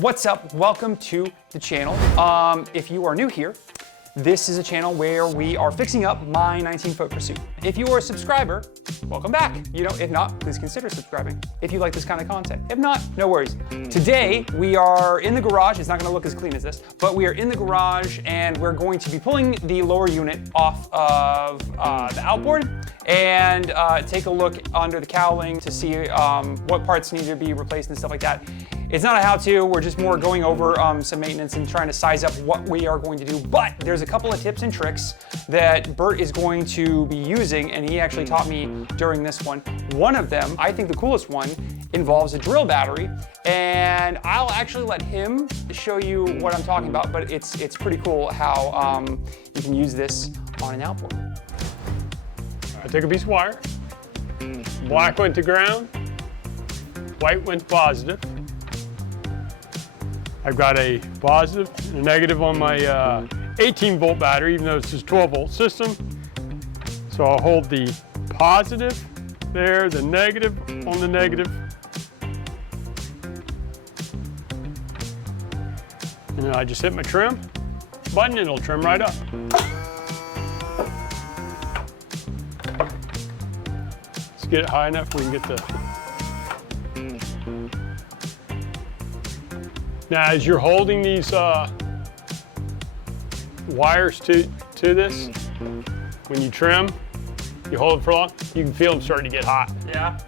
What's up? Welcome to the channel. If you are new here, this is a channel where we are fixing up my 19-foot Pursuit. If you are a subscriber, welcome back. If not, please consider subscribing if you like this kind of content. If not, no worries. Today, we are in the garage. It's not gonna look as clean as this, but we are in the garage and we're going to be pulling the lower unit off of the outboard and take a look under the cowling to see what parts need to be replaced and stuff like that. It's not a how-to, we're just more going over some maintenance and trying to size up what we are going to do, but there's a couple of tips and tricks that Bert is going to be using, and he actually taught me during this one. One of them, I think the coolest one, involves a drill battery, and I'll actually let him show you what I'm talking about, but it's pretty cool how you can use this on an outboard. I took a piece of wire, black went to ground, white went to positive. I've got a positive and a negative on my 18-volt battery, even though it's just a 12-volt system. So I'll hold the positive there, the negative on the negative. And then I just hit my trim button and it'll trim right up. Let's get it high enough we can get the... Now, as you're holding these wires to this, when you trim, you hold it for long, you can feel them starting to get hot. Yeah?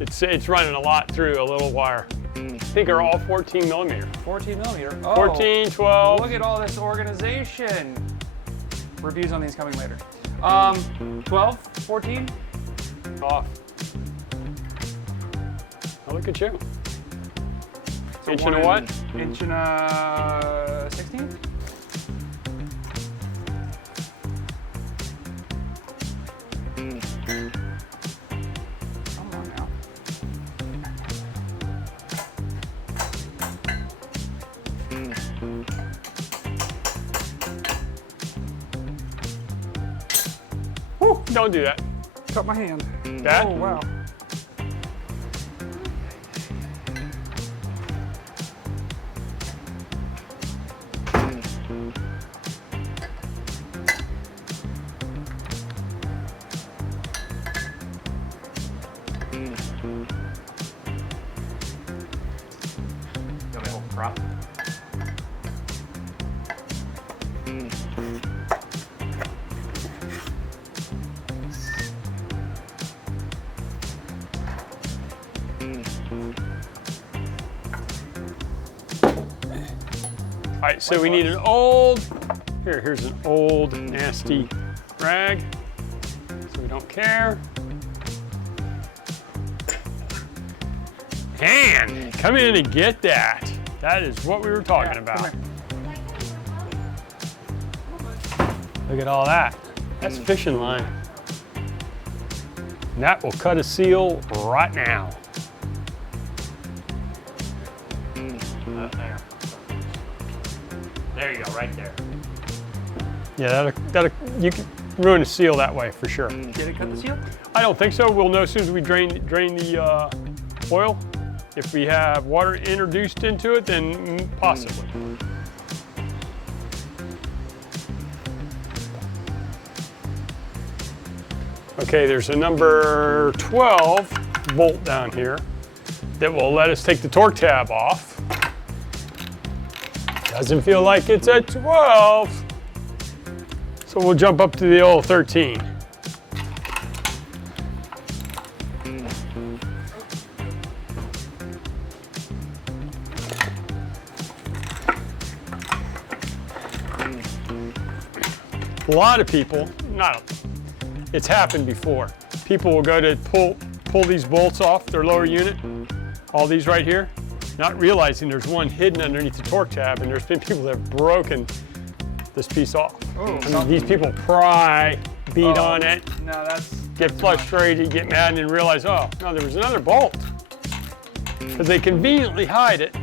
It's running a lot through a little wire. I think they're all 14 millimeter. 14 millimeter. Oh, 14, 12. Look at all this organization. Reviews on these coming later. 12, 14? Off. Oh, look at you. So Inch and a what? Inch and a 16? Come on now. Whew, don't do that. Cut my hand. Dad? Oh, wow. Prop. All right, so we need an old, here's an old nasty rag, so we don't care. And come in and get that. That is what we were talking about. Look at all that. That's fishing line. And that will cut a seal right now. There you go, right there. Yeah, you can ruin a seal that way for sure. Did it cut the seal? I don't think so. We'll know as soon as we drain the oil. If we have water introduced into it, then possibly. Okay, there's a number 12 bolt down here that will let us take the torque tab off. Doesn't feel like it's at 12. So we'll jump up to the old 13. A lot of people, it's happened before. People will go to pull these bolts off their lower unit, all these right here, not realizing there's one hidden underneath the torque tab, and there's been people that have broken this piece off. Oh, I mean, these people pry, beat on it, No, get frustrated, get mad, and realize, oh, no, there was another bolt. Because they conveniently hide it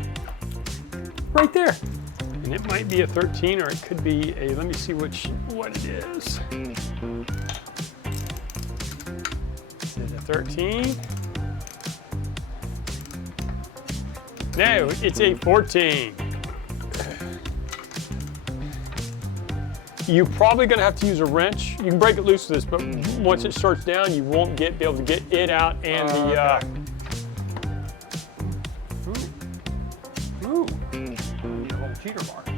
right there. And it might be a 13 or it could be a, let me see what it is. Is it a 13? No, it's a 14. You're probably gonna have to use a wrench. You can break it loose with this, but once it starts down, you won't be able to get it out and the. Ooh. Need a little cheater bar. A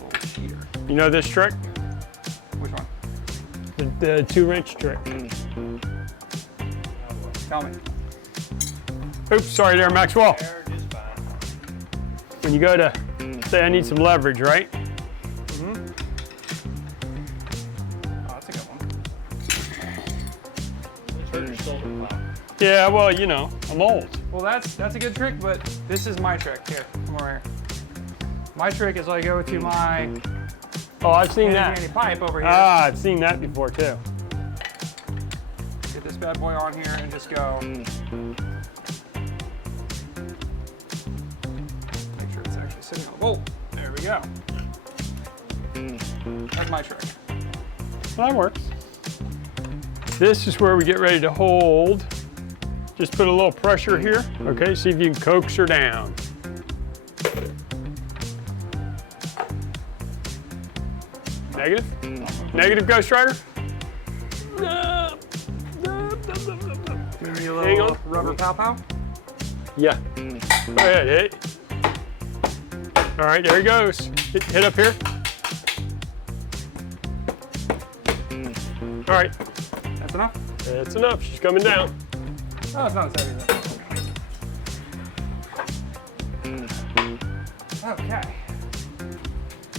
little cheater. You know this trick? Which one? The 2-wrench trick. Tell me. Oops, sorry there, Maxwell. There it is fine. When you go to say I need some leverage, right? Oh, that's a good one. It's hurt your shoulder pop. Yeah, well, you know, I'm old. Well, that's a good trick, but this is my trick. Here, come over here. My trick is I go to my Oh, I've seen that. handy pipe over here. Ah, I've seen that before too. Get this bad boy on here and just go. Make sure it's actually sitting on. Whoa, there we go. That's my trick. Well, that works. This is where we get ready to hold. Just put a little pressure here. Okay, see if you can coax her down. Negative? Negative, Ghost Rider? Give me a Hang little on. rubber pow pow. Yeah. Go ahead, hit. All right, there he goes. Hit up here. All right, That's enough? that's enough. She's coming down. Oh, it's not as heavy though. Okay.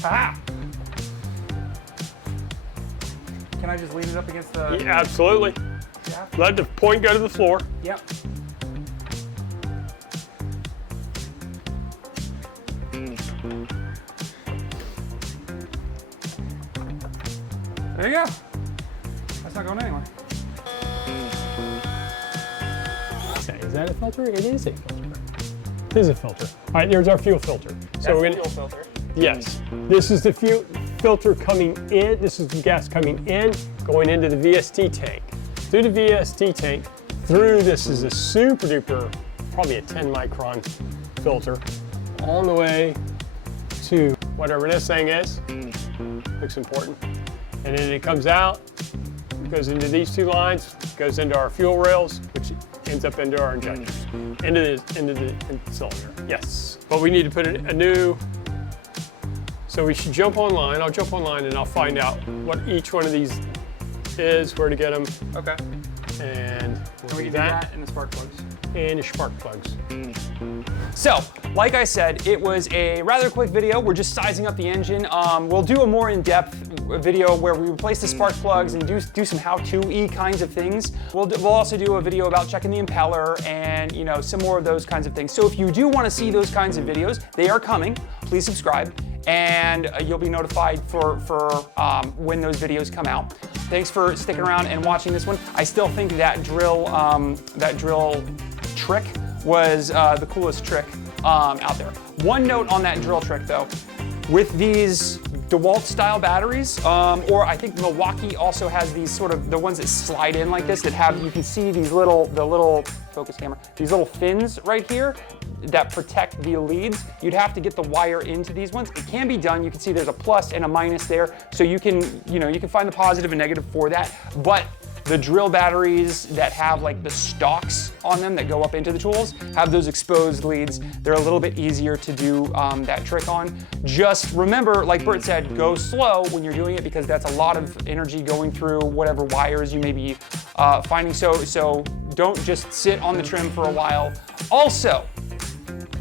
Aha! Can I just lean it up against the... Yeah, absolutely. Yeah. Let the point go to the floor. Yep. There you go. That's not going anywhere. Is that a filter? It is a filter. It is a filter. All right, there's our fuel filter. So we're gonna, filter. yes, this is the fuel filter coming in. This is the gas coming in, going into the VST tank. Through the VST tank, through this is a super duper, probably a 10 micron filter, on the way to whatever this thing is. Looks important. And then it comes out, goes into these two lines, goes into our fuel rails, which ends up into our injectors, into the cylinder. Yes, but we need to put a new. So we should jump online. I'll jump online and I'll find out what each one of these is, where to get them, Okay. and We can do that in the spark plugs. and the spark plugs. So, like I said, it was a rather quick video. We're just sizing up the engine. We'll do a more in-depth video where we replace the spark plugs and do some how-to-y kinds of things. We'll also do a video about checking the impeller and some more of those kinds of things. So if you do want to see those kinds of videos, they are coming. Please subscribe, and you'll be notified for when those videos come out. Thanks for sticking around and watching this one. I still think that drill trick was the coolest trick out there. One note on that drill trick though, with these DeWalt style batteries, or I think Milwaukee also has these sort of, the ones that slide in like this, that have, you can see these little focus camera, these little fins right here that protect the leads. You'd have to get the wire into these ones. It can be done. You can see there's a plus and a minus there. So you can find the positive and negative for that. But the drill batteries that have like the stalks on them that go up into the tools have those exposed leads. They're a little bit easier to do that trick on. Just remember, like Bert said, go slow when you're doing it, because that's a lot of energy going through whatever wires you may be finding. So don't just sit on the trim for a while. Also,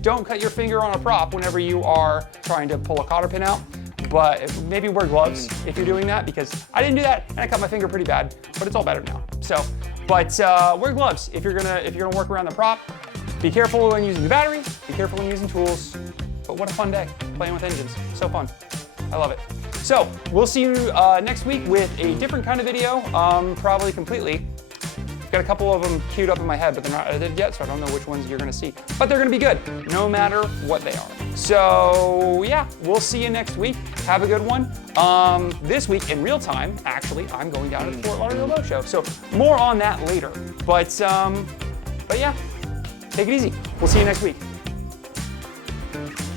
don't cut your finger on a prop whenever you are trying to pull a cotter pin out. But maybe wear gloves if you're doing that, because I didn't do that and I cut my finger pretty bad, but it's all better now. So, but wear gloves if you're gonna work around the prop. Be careful when using the battery. Be careful when using tools. But what a fun day playing with engines. So fun. I love it. So we'll see you next week with a different kind of video, probably completely. I've got a couple of them queued up in my head, but they're not edited yet, so I don't know which ones you're gonna see. But they're gonna be good, no matter what they are. So yeah, we'll see you next week. Have a good one. This week in real time, actually, I'm going down to the Fort Lauderdale Boat Show. So more on that later. But yeah, take it easy. We'll see you next week. it.